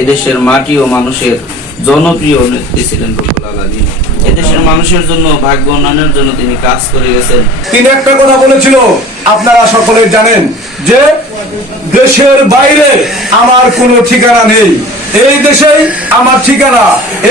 এদেশের মাটি ও মানুষের জনপ্রিয় নেত্রী ছিলেন রব্বুল আলামিন এদেশের মানুষের জন্য ভাগ্য উন্নয়নের জন্য তিনি কাজ করে গেছেন। তিনি একটা কথা বলেছিল, আপনারা সকলে জানেন যে দেশের বাইরে আমার কোনো ঠিকানা নেই। এই দেশেই আমার ঠিকানা,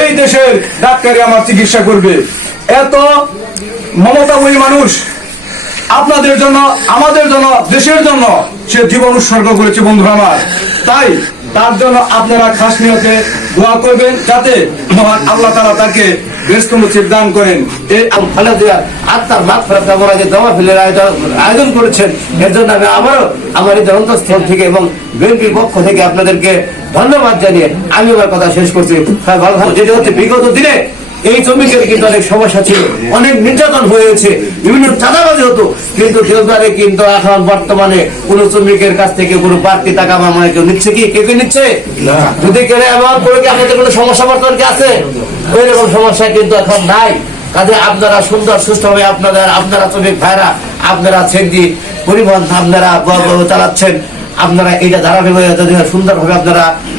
এই দেশের ডাক্তারি আমার চিকিৎসা করবে। এত মমতাময়ী মানুষ আপনাদের জন্য, আমাদের জন্য, দেশের জন্য সে জীবন উৎসর্গ করেছে বন্ধুরা আমার। তাই তার জন্য আপনারা খাস নিয়তে দোয়া করবেন যাতে মহান আল্লাহ তারা তাকে ব্যস্ত নসিব দান করেন। এই খালেদা আত্মার মাত ফেরত যে জমা ফেলে আয়োজন করেছেন। এর জন্য আমি আবারও আমার এই অন্তঃস্থল থেকে এবং বিএনপির পক্ষ থেকে আপনাদেরকে ধন্যবাদ জানিয়ে আমি আমার কথা শেষ করছি। যেটা হচ্ছে বিগত দিনে এই শ্রমিকের কিন্তু অনেক সমস্যা ছিল। অনেক নির্যাতন হয়েছে। বিভিন্ন চাঁদাবাজি হতো। কিন্তু দেওদারে কিন্তু এখন বর্তমানে কোন শ্রমিকের কাছ থেকে কোনো বাড়তি টাকা বা মনে কেউ নিচ্ছে কি? কেউ কি নিচ্ছে? যদি কেউ এমন করে কি আপনাদের কোনো সমস্যা বর্তমান কি আছে? ওই রকম সমস্যা কিন্তু এখন নাই। কাজে আপনারা সুন্দর সুস্থভাবে আপনাদের আপনারা শ্রমিক ভাইরা আপনারা সেন্দি পরিবহন আপনারা চালাচ্ছেন। আপনারা এইটা ধারাবাহিক সুন্দরভাবে আপনারা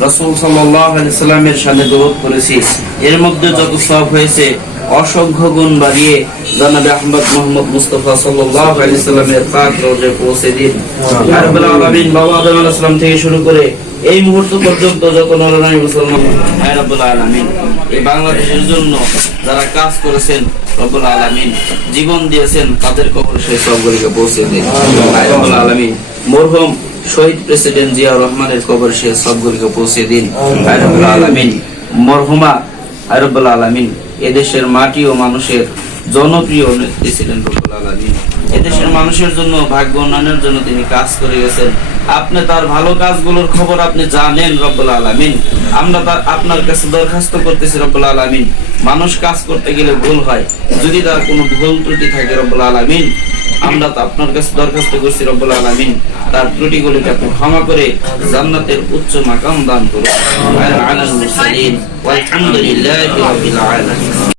রাসূল সাল্লামের সামনে দরুদ করেছি এর মধ্যে যত সব হয়েছে অসংখ্য গুণ বাড়িয়ে জনাবে আহমদ মোহাম্মদ মুস্তফা সাল্লামের পাক রোজে পৌঁছে দিন। বাবা আদম আলাইহিস থেকে শুরু করে এই মুহূর্ত পর্যন্ত যত নরনারী মুসলমান আয় রব্বুল আলামিন এই বাংলাদেশের জন্য যারা কাজ করেছেন রব্বুল আলামিন জীবন দিয়েছেন তাদের কবর সেই সবগুলিকে পৌঁছে দিন। আয় রব্বুল আলামিন মরহুম শহীদ প্রেসিডেন্ট জিয়া রহমানের কবর সে সবগুলিকে পৌঁছে দিন। আয় রব্বুল আলামিন। মরহুমা আয় রব্বুল আলামিন। এদেশের মাটি ও মানুষের জনপ্রিয় নেত্রী ছিলেন রব্বুল আলামিন। এদেশের মানুষের জন্য ভাগ্য উন্নয়নের জন্য তিনি কাজ করে গেছেন। আপনি তার ভালো কাজগুলোর খবর আপনি জানেন রব্বুল আলামিন। আমরা তার আপনার কাছে দরখাস্ত করতেছি রব্বুল আলামিন। মানুষ কাজ করতে গেলে ভুল হয়। যদি তার কোনো ভুল ত্রুটি থাকে রব্বুল আলামিন আমরা তো আপনার কাছে দরখাস্ত করছি রব্বুল আলমিন। তার ত্রুটিগুলিকে আপনি ক্ষমা করে জান্নাতের উচ্চ মাকাম দান করুন। আলাল